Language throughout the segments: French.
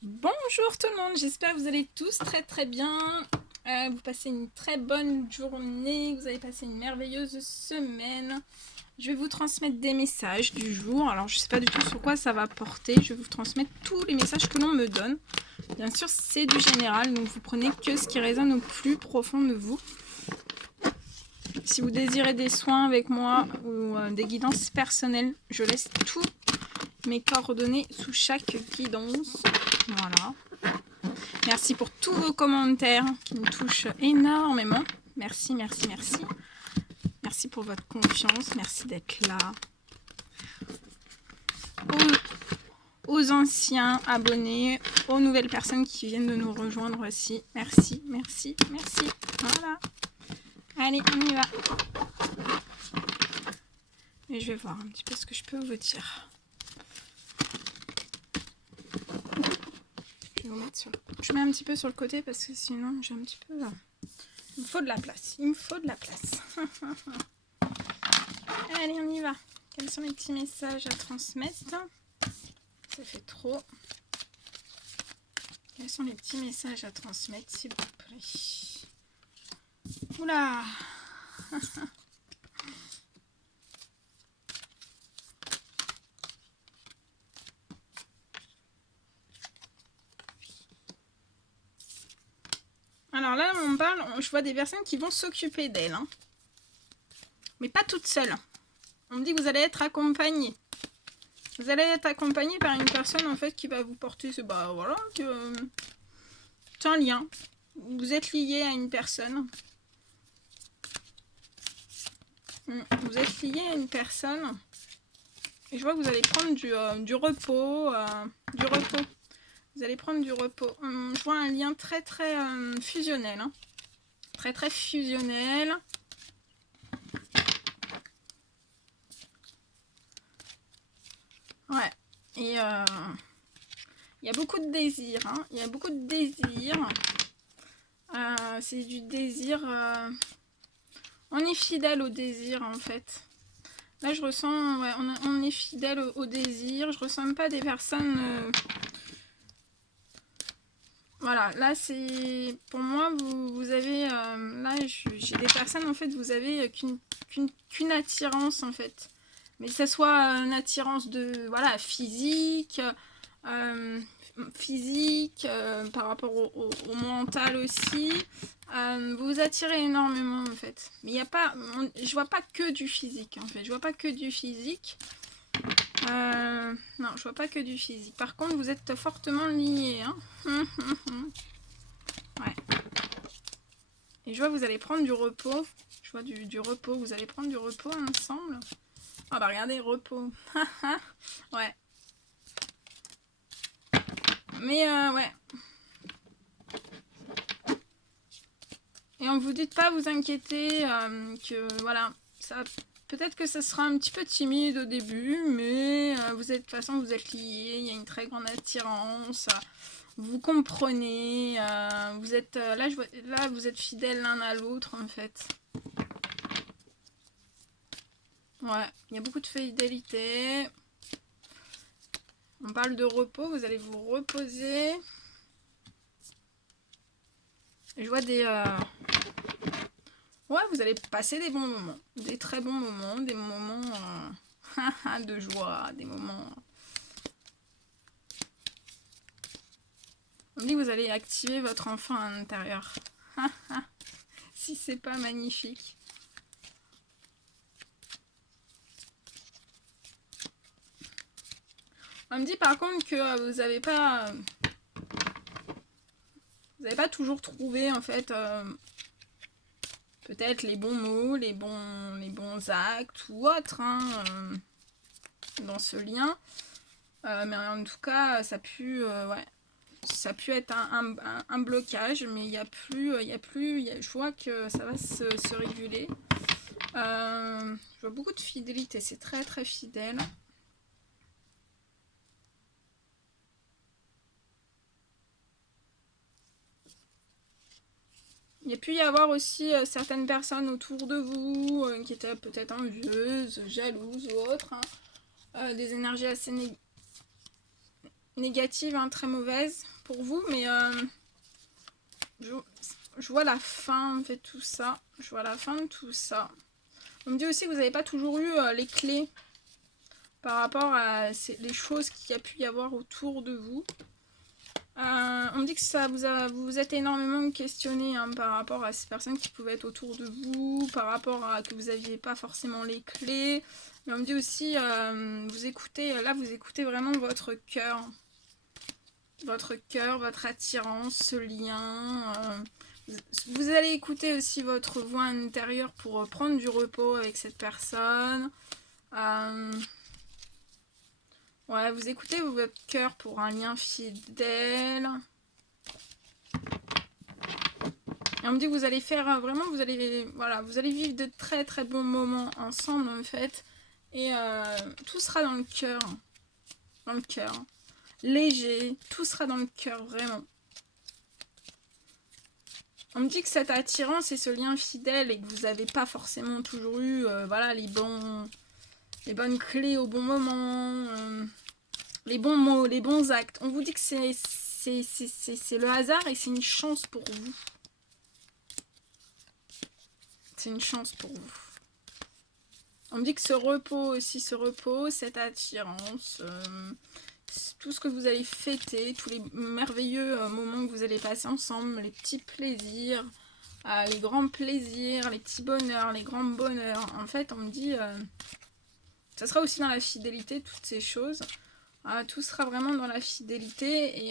Bonjour tout le monde, j'espère que vous allez tous très bien. Vous passez une très bonne journée, vous avez passé une merveilleuse semaine. Je vais vous transmettre des messages du jour. Alors je ne sais pas du tout sur quoi ça va porter. Je vais vous transmettre tous les messages que l'on me donne. Bien sûr c'est du général, donc vous prenez que ce qui résonne au plus profond de vous. Si vous désirez des soins avec moi ou des guidances personnelles, je laisse tous mes coordonnées sous chaque guidance. Voilà. Merci pour tous vos commentaires qui me touchent énormément. Merci, merci, merci. Merci pour votre confiance. Merci d'être là. Aux anciens abonnés, aux nouvelles personnes qui viennent de nous rejoindre aussi. Merci, merci, merci. Voilà. Allez, on y va. Et je vais voir un petit peu ce que je peux vous dire. Je mets un petit peu sur le côté parce que sinon j'ai un petit peu... Il me faut de la place. Il me faut de la place. Allez, on y va. Quels sont les petits messages à transmettre? Ça fait trop. Quels sont les petits messages à transmettre, s'il vous plaît? Oula. Alors là, on parle, je vois des personnes qui vont s'occuper d'elle. Hein. Mais pas toutes seules. On me dit que vous allez être accompagné. Vous allez être accompagné par une personne en fait qui va vous porter ce... Bah voilà, que... c'est un lien. Vous êtes lié à une personne. Vous êtes lié à une personne. Et je vois que vous allez prendre du repos. Du repos. Vous allez prendre du repos. Je vois un lien très fusionnel. Hein. Très fusionnel. Ouais. Et il y a beaucoup de désir. Hein. Il y a beaucoup de désir. C'est du désir. On est fidèle au désir en fait. Là je ressens. Ouais, on est fidèle au désir. Je ressens pas des personnes. Voilà, là c'est pour moi vous avez là j'ai des personnes en fait vous avez qu'une attirance en fait, mais que ce soit une attirance de voilà physique, par rapport au mental aussi, vous vous attirez énormément en fait, mais il y a pas, je vois pas que du physique en fait, je vois pas que du physique. Non, je vois pas que du physique. Par contre, vous êtes fortement liés. Hein. Ouais. Et je vois que vous allez prendre du repos. Je vois du repos. Vous allez prendre du repos ensemble. Ah bah regardez, repos. Ouais. Mais ouais. Et on vous dit de pas vous inquiéter. Que voilà. Ça... Peut-être que ça sera un petit peu timide au début, mais vous êtes, de toute façon, vous êtes liés, il y a une très grande attirance, vous comprenez, vous êtes, là, vous êtes fidèles l'un à l'autre, en fait. Ouais, il y a beaucoup de fidélité. On parle de repos, vous allez vous reposer. Je vois des... Ouais, vous allez passer des bons moments, des très bons moments, des moments de joie, des moments... On dit que vous allez activer votre enfant à l'intérieur. Si c'est pas magnifique. On me dit par contre que vous n'avez pas... Vous n'avez pas toujours trouvé en fait... peut-être les bons mots, les bons actes ou autres hein, dans ce lien. Mais en tout cas, ça a pu... ouais. Ça a pu être un blocage, mais il n'y a plus, je vois que ça va se réguler. Je vois beaucoup de fidélité, c'est très fidèle. Il y a pu y avoir aussi certaines personnes autour de vous qui étaient peut-être envieuses, jalouses ou autres. Hein. Des énergies assez négative, hein, très mauvaise pour vous, mais je vois la fin de tout ça. Je vois la fin de tout ça. On me dit aussi que vous n'avez pas toujours eu les clés par rapport à les choses qu'il y a pu y avoir autour de vous. On me dit que ça vous êtes énormément questionné, hein, par rapport à ces personnes qui pouvaient être autour de vous, par rapport à que vous n'aviez pas forcément les clés. Mais on me dit aussi, vous écoutez vraiment votre cœur. Votre cœur, votre attirance, ce lien. Vous allez écouter aussi votre voix intérieure pour prendre du repos avec cette personne. Ouais, vous écoutez votre cœur pour un lien fidèle. Et on me dit que vous allez faire vraiment, vous allez vivre de très très bons moments ensemble en fait. Et tout sera dans le cœur. Dans le cœur. Léger, tout sera dans le cœur, vraiment. On me dit que cette attirance et ce lien fidèle et que vous n'avez pas forcément toujours eu voilà, les bonnes clés au bon moment, les bons mots, les bons actes. On vous dit que c'est le hasard et c'est une chance pour vous. C'est une chance pour vous. On me dit que ce repos, cette attirance, tout ce que vous allez fêter, tous les merveilleux moments que vous allez passer ensemble, les petits plaisirs, les grands plaisirs, les petits bonheurs, les grands bonheurs. En fait, on me dit, ça sera aussi dans la fidélité, toutes ces choses. Tout sera vraiment dans la fidélité et il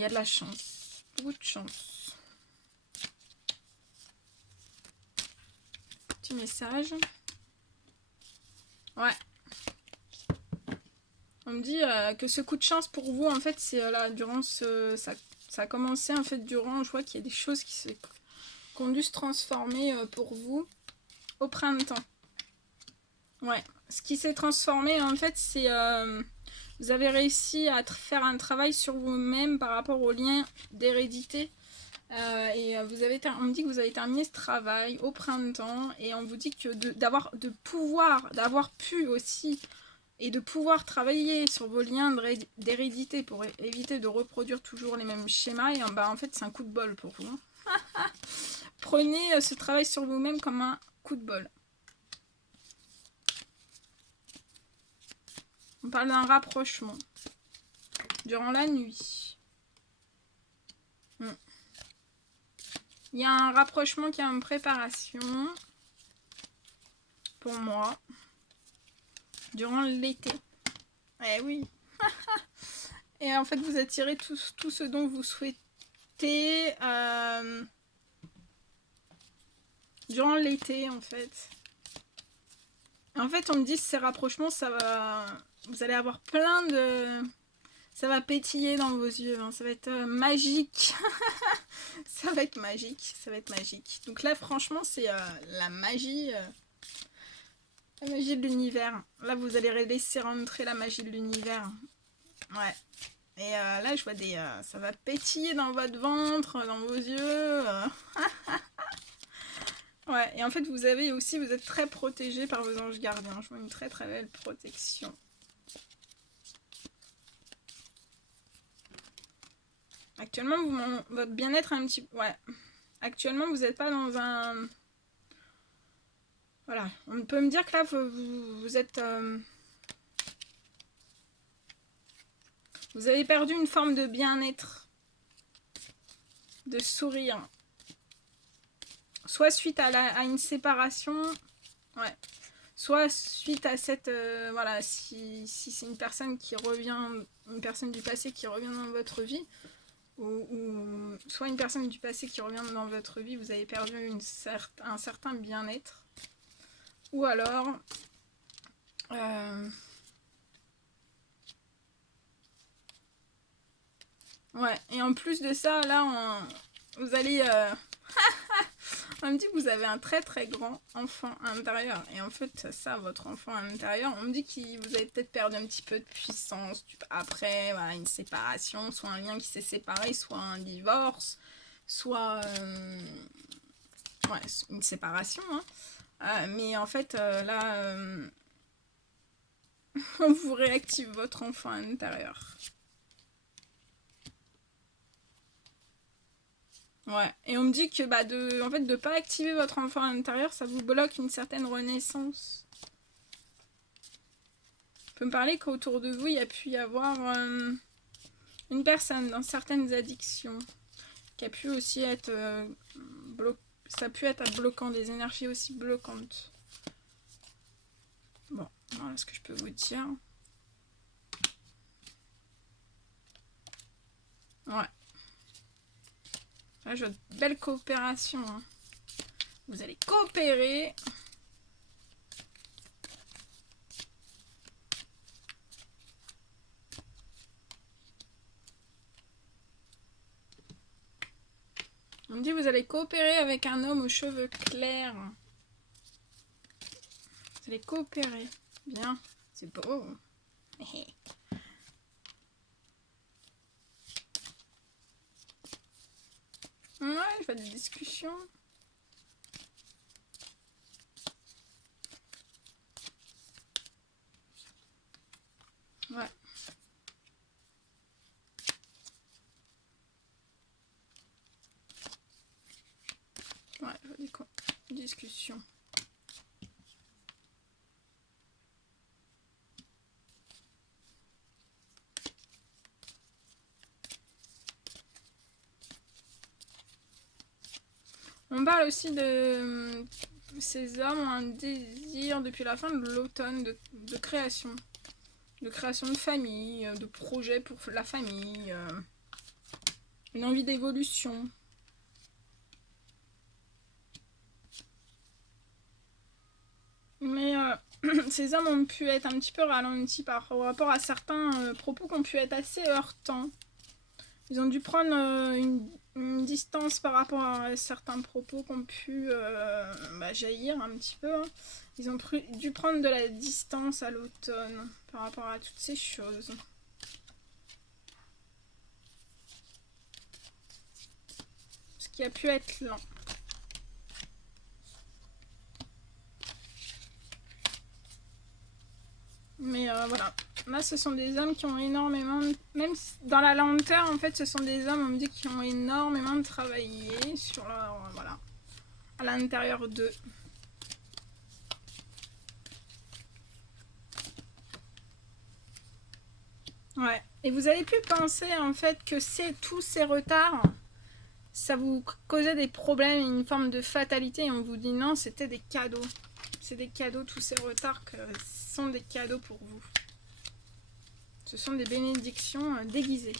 y a de la chance, beaucoup de chance. Petit message. Ouais. On me dit que ce coup de chance pour vous, en fait, c'est là, durant ça a commencé, en fait, durant, je vois qu'il y a des choses qui ont dû se transformer pour vous au printemps. Ouais. Ce qui s'est transformé, en fait, c'est... vous avez réussi à faire un travail sur vous-même par rapport au lien d'hérédité. Et on me dit que vous avez terminé ce travail au printemps. Et on vous dit que d'avoir pu aussi... Et de pouvoir travailler sur vos liens d'hérédité pour éviter de reproduire toujours les mêmes schémas. Et en fait, c'est un coup de bol pour vous. Prenez ce travail sur vous-même comme un coup de bol. On parle d'un rapprochement durant la nuit. Il y a un rapprochement qui est en préparation pour moi. Durant l'été. Eh oui. Et en fait, vous attirez tout ce dont vous souhaitez durant l'été, en fait. En fait, on me dit que ces rapprochements, vous allez avoir plein de... Ça va pétiller dans vos yeux, hein. Ça va être magique. Ça va être magique, ça va être magique. Donc là, franchement, c'est la magie... La magie de l'univers. Là, vous allez laisser rentrer la magie de l'univers. Ouais. Et là, je vois ça va pétiller dans votre ventre, dans vos yeux. Ouais. Et en fait, vous êtes très protégé par vos anges gardiens. Je vois une très très belle protection. Actuellement, votre bien-être un petit... Ouais. Actuellement, vous n'êtes pas dans un... Voilà, on peut me dire que là, vous êtes... vous avez perdu une forme de bien-être, de sourire. Soit suite à une séparation, ouais. Soit suite à cette... voilà, si c'est une personne qui revient, une personne du passé qui revient dans votre vie, ou soit une personne du passé qui revient dans votre vie, vous avez perdu un certain bien-être. Ou alors, ouais, et en plus de ça, là, vous allez... on me dit que vous avez un très très grand enfant intérieur. Et en fait, ça, votre enfant intérieur, on me dit que vous avez peut-être perdu un petit peu de puissance après, voilà, une séparation, soit un lien qui s'est séparé, soit un divorce, soit ouais, une séparation, hein. Mais en fait, là... On vous réactive votre enfant intérieur. Ouais, et on me dit que en fait, de pas activer votre enfant intérieur, ça vous bloque une certaine renaissance. On peut me parler qu'autour de vous, il y a pu y avoir une personne dans certaines addictions qui a pu aussi être ça a pu être bloquant, des énergies aussi bloquantes. Bon, voilà ce que je peux vous dire. Ouais. Là, je vois de belles coopérations. Hein. Vous allez coopérer. On me dit vous allez coopérer avec un homme aux cheveux clairs. Vous allez coopérer. Bien. C'est beau. Ouais, je vois des discussions. Ouais. Ouais, je vois des discussions. On parle aussi de ces hommes ont un désir depuis la fin de l'automne de création. De création de famille, de projets pour la famille, une envie d'évolution. Mais ces hommes ont pu être un petit peu ralentis par rapport à certains propos qui ont pu être assez heurtants. Ils ont dû prendre une distance par rapport à certains propos qui ont pu jaillir un petit peu. Hein. Ils ont dû prendre de la distance à l'automne par rapport à toutes ces choses. Ce qui a pu être lent. Mais voilà. Là, ce sont des hommes qui ont énormément... Même dans la lenteur, en fait, ce sont des hommes, on me dit, qui ont énormément travaillé sur leur... voilà. À l'intérieur d'eux. Ouais. Et vous avez pu penser, en fait, que tous ces retards, ça vous causait des problèmes, une forme de fatalité, et on vous dit non, c'était des cadeaux. C'est des cadeaux, tous ces retards sont des cadeaux pour vous. Ce sont des bénédictions déguisées.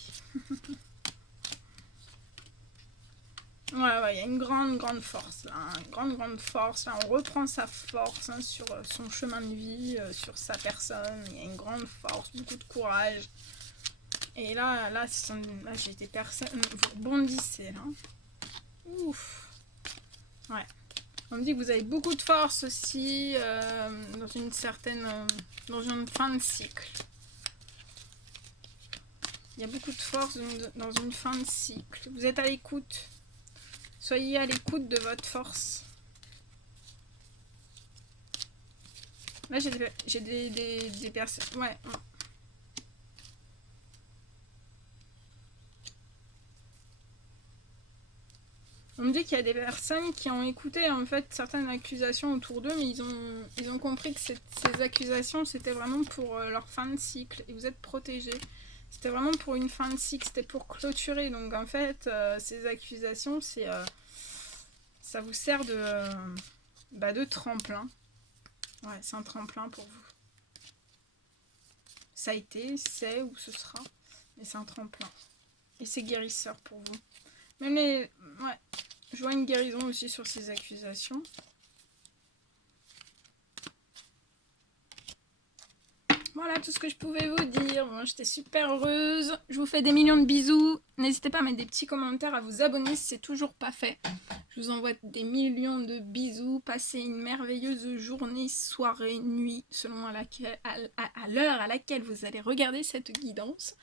Ouais, il y a une grande force là, une grande force. Là, on reprend sa force hein, sur son chemin de vie, sur sa personne. Il y a une grande force, beaucoup de courage. Et là j'ai des personnes, vous rebondissez là. Ouf. Ouais. On me dit que vous avez beaucoup de force aussi dans une fin de cycle. Il y a beaucoup de force dans une fin de cycle. Vous êtes à l'écoute. Soyez à l'écoute de votre force. Là, j'ai des personnes... Ouais. On me dit qu'il y a des personnes qui ont écouté en fait certaines accusations autour d'eux, mais ils ont compris que ces accusations, c'était vraiment pour leur fin de cycle. Et vous êtes protégés. C'était vraiment pour une fin de cycle, c'était pour clôturer. Donc en fait, ces accusations, ça vous sert de tremplin. Ouais, c'est un tremplin pour vous. Ça a été, c'est ou ce sera, mais c'est un tremplin. Et c'est guérisseur pour vous. Même ouais, je vois une guérison aussi sur ces accusations. Voilà tout ce que je pouvais vous dire. Bon, j'étais super heureuse. Je vous fais des millions de bisous. N'hésitez pas à mettre des petits commentaires, à vous abonner si c'est toujours pas fait. Je vous envoie des millions de bisous. Passez une merveilleuse journée, soirée, nuit, selon à l'heure à laquelle vous allez regarder cette guidance.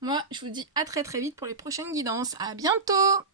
Moi, je vous dis à très vite pour les prochaines guidances. À bientôt!